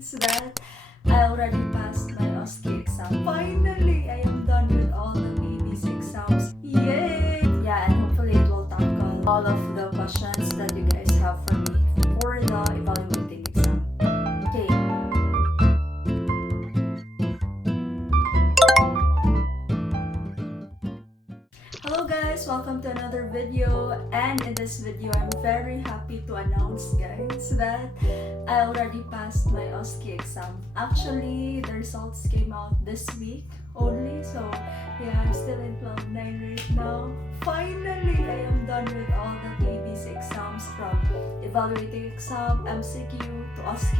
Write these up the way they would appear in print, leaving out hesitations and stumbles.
So that I already passed my osce exam. Finally, I am done with all the pebc exams. Yay! Yeah, and hopefully it will tackle all of the questions that you guys have for me for the evaluating exam. Okay. Hello guys, welcome to another video, and in this video I'm very happy to announce guys that I already passed my osce exam. Actually, the results came out this week only, so yeah, I'm still in 12-9 right now. Finally, I am done with all the pebc exams from evaluating exam, MCQ to osce.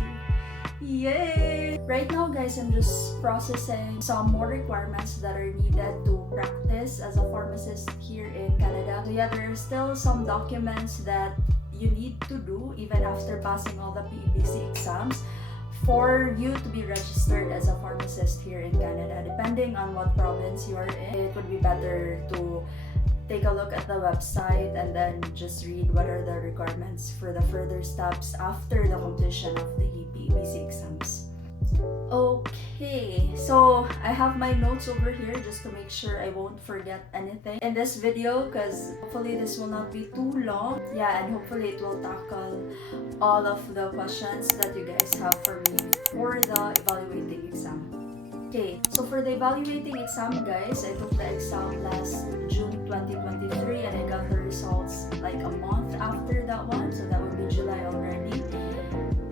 Yay! Right now guys, I'm just processing some more requirements that are needed to practice as a pharmacist here in Canada. So yeah, there are still some documents that you need to do even after passing all the pebc exams for you to be registered as a pharmacist here in Canada. Depending on what province you are in, it would be better to take a look at the website and then just read what are the requirements for the further steps after the completion of the pebc exams. Okay, so I have my notes over here just to make sure I won't forget anything in this video, because hopefully this will not be too long. Yeah, and hopefully it will tackle all of the questions that you guys have for me for the evaluating exam. Okay, so for the evaluating exam guys, I took the exam last June 2023 and I got the results like a month after that one, so that would be July already.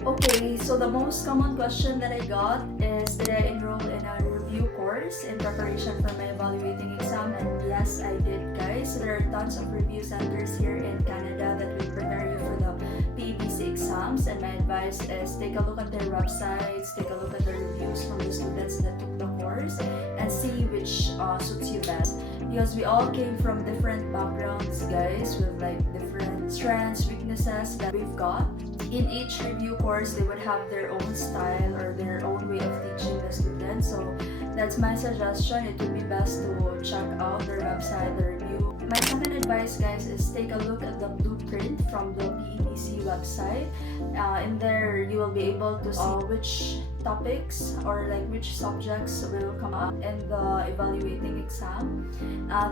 Okay, so the most common question that I got is, did I enroll in a review course in preparation for my evaluating exam? And yes, I did guys. So there are tons of review centers here in Canada that will prepare you for the pebc exams, and my advice is take a look at their websites, take a look at the reviews from the students that took the course, and see which suits you best. Because we all came from different backgrounds guys, with like different strengths, weaknesses that we've got. In each review course, they would have their own style or their own way of teaching the students. So that's my suggestion. It would be best to check out their website, the review. My second advice guys is take a look at the blueprint from the pebc website. In there, you will be able to see which topics or like which subjects will come up in the evaluating exam.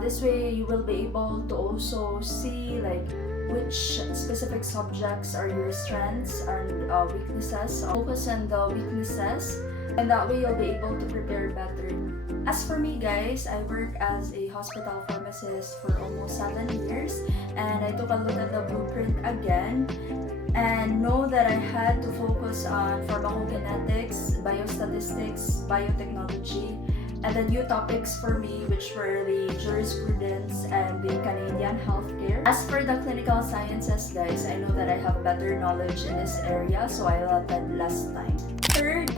This way, you will be able to also see like which specific subjects are your strengths and weaknesses. Focus on the weaknesses, and that way you'll be able to prepare better. As for me guys, I work as a hospital pharmacist for almost 7 years, and I took a look at the blueprint again and know that I had to focus on pharmacokinetics, biostatistics, biotechnology, and the new topics for me, which were the jurisprudence and the Canadian healthcare. As for the clinical sciences guys, I know that I have better knowledge in this area, so I'll attend less time. Third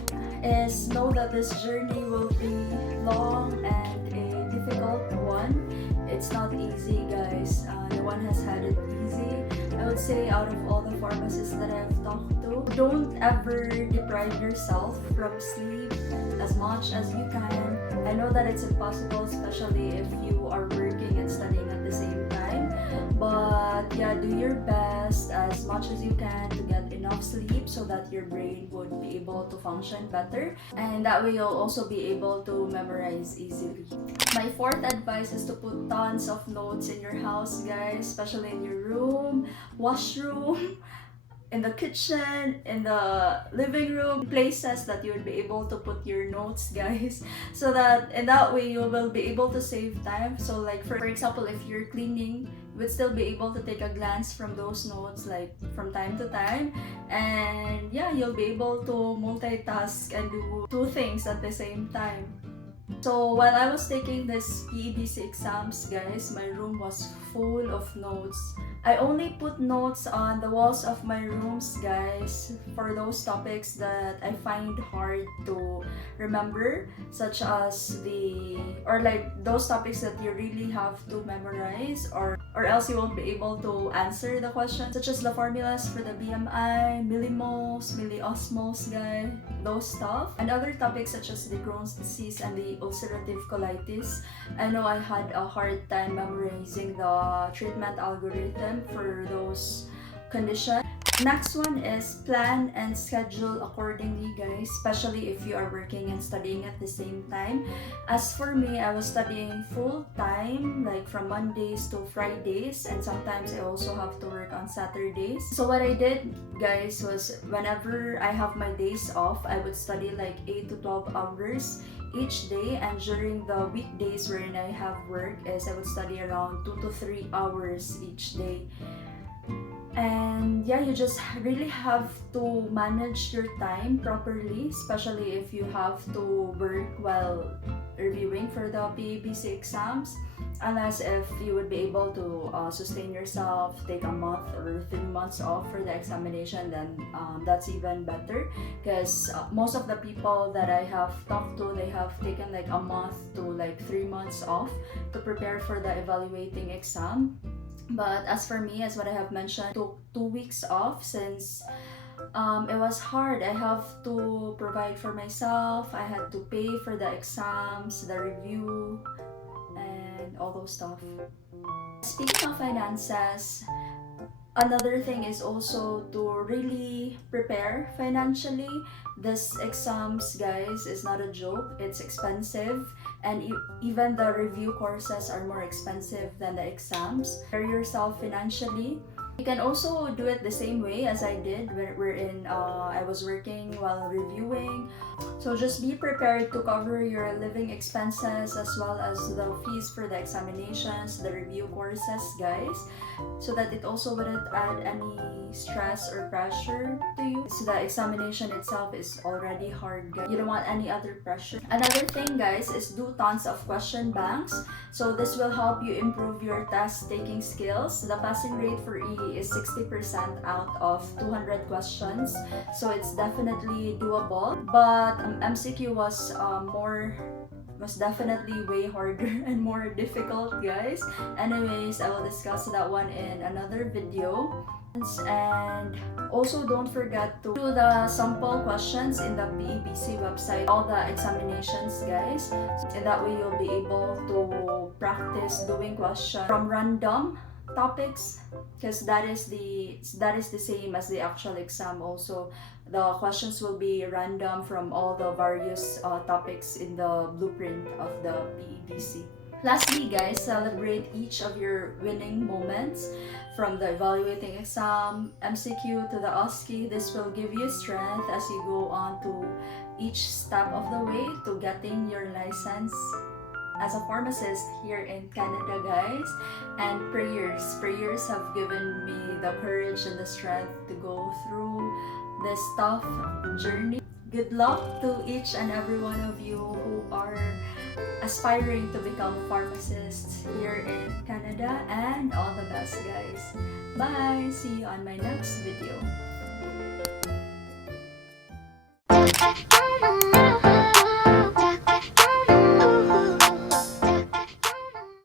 is know that this journey will be long and a difficult one. It's not easy guys, no one has had it easy. I would say out of all the pharmacists that I've talked to, don't ever deprive yourself from sleep as much as you can. I know that it's impossible, especially if you are working and studying at the same time, but yeah, do your best as much as you can to get enough sleep so that your brain would be able to function better, and that way you'll also be able to memorize easily. My fourth advice is to put tons of notes in your house guys, especially in your room, washroom, in the kitchen, in the living room, places that you would be able to put your notes guys, so that in that way you will be able to save time. So like for example, if you're cleaning, you would still be able to take a glance from those notes like from time to time, and yeah, you'll be able to multitask and do two things at the same time. So while I was taking this pebc exams guys, my room was full of notes. I only put notes on the walls of my rooms guys for those topics that I find hard to remember, such as those topics that you really have to memorize, or else you won't be able to answer the question, such as the formulas for the BMI, millimoles, milliosmoles guys, those stuff, and other topics such as the Crohn's disease and the ulcerative colitis. I know I had a hard time memorizing the treatment algorithm for those conditions. Next one is plan and schedule accordingly, guys, especially if you are working and studying at the same time. As for me, I was studying full time, like from Mondays to Fridays, and sometimes I also have to work on Saturdays. So what I did, guys, was whenever I have my days off, I would study like 8 to 12 hours each day, and during the weekdays wherein I have work is I would study around 2 to 3 hours each day. And yeah, you just really have to manage your time properly, especially if you have to work while reviewing for the pebc exams. Unless if you would be able to sustain yourself, take a month or 3 months off for the examination, then that's even better, because most of the people that I have talked to, they have taken like a month to like 3 months off to prepare for the evaluating exam. But as for me, as what I have mentioned, took 2 weeks off since it was hard. I have to provide for myself, I had to pay for the exams, the review, and all those stuff. Speaking of finances, another thing is also to really prepare financially. This exams, guys, is not a joke. It's expensive, and even the review courses are more expensive than the exams. Prepare yourself financially. You can also do it the same way as I did, wherein I was working while reviewing. So just be prepared to cover your living expenses as well as the fees for the examinations, the review courses, guys, so that it also wouldn't add any stress or pressure to you. So the examination itself is already hard, guys. You don't want any other pressure. Another thing, guys, is do tons of question banks. So this will help you improve your test taking skills. The passing rate for E is 60% out of 200 questions, so it's definitely doable. But MCQ was definitely way harder and more difficult, guys. Anyways, I will discuss that one in another video. And also don't forget to do the sample questions in the pebc website, all the examinations, guys, and that way you'll be able to practice doing questions from random topics, because that is the same as the actual exam. Also, the questions will be random from all the various topics in the blueprint of the pebc. Lastly, guys, celebrate each of your winning moments, from the evaluating exam, MCQ to the OSCE. This will give you strength as you go on to each step of the way to getting your license as a pharmacist here in Canada, guys. And prayers have given me the courage and the strength to go through this tough journey. Good luck to each and every one of you who are aspiring to become pharmacists here in Canada, and all the best, guys. Bye! See you on my next video.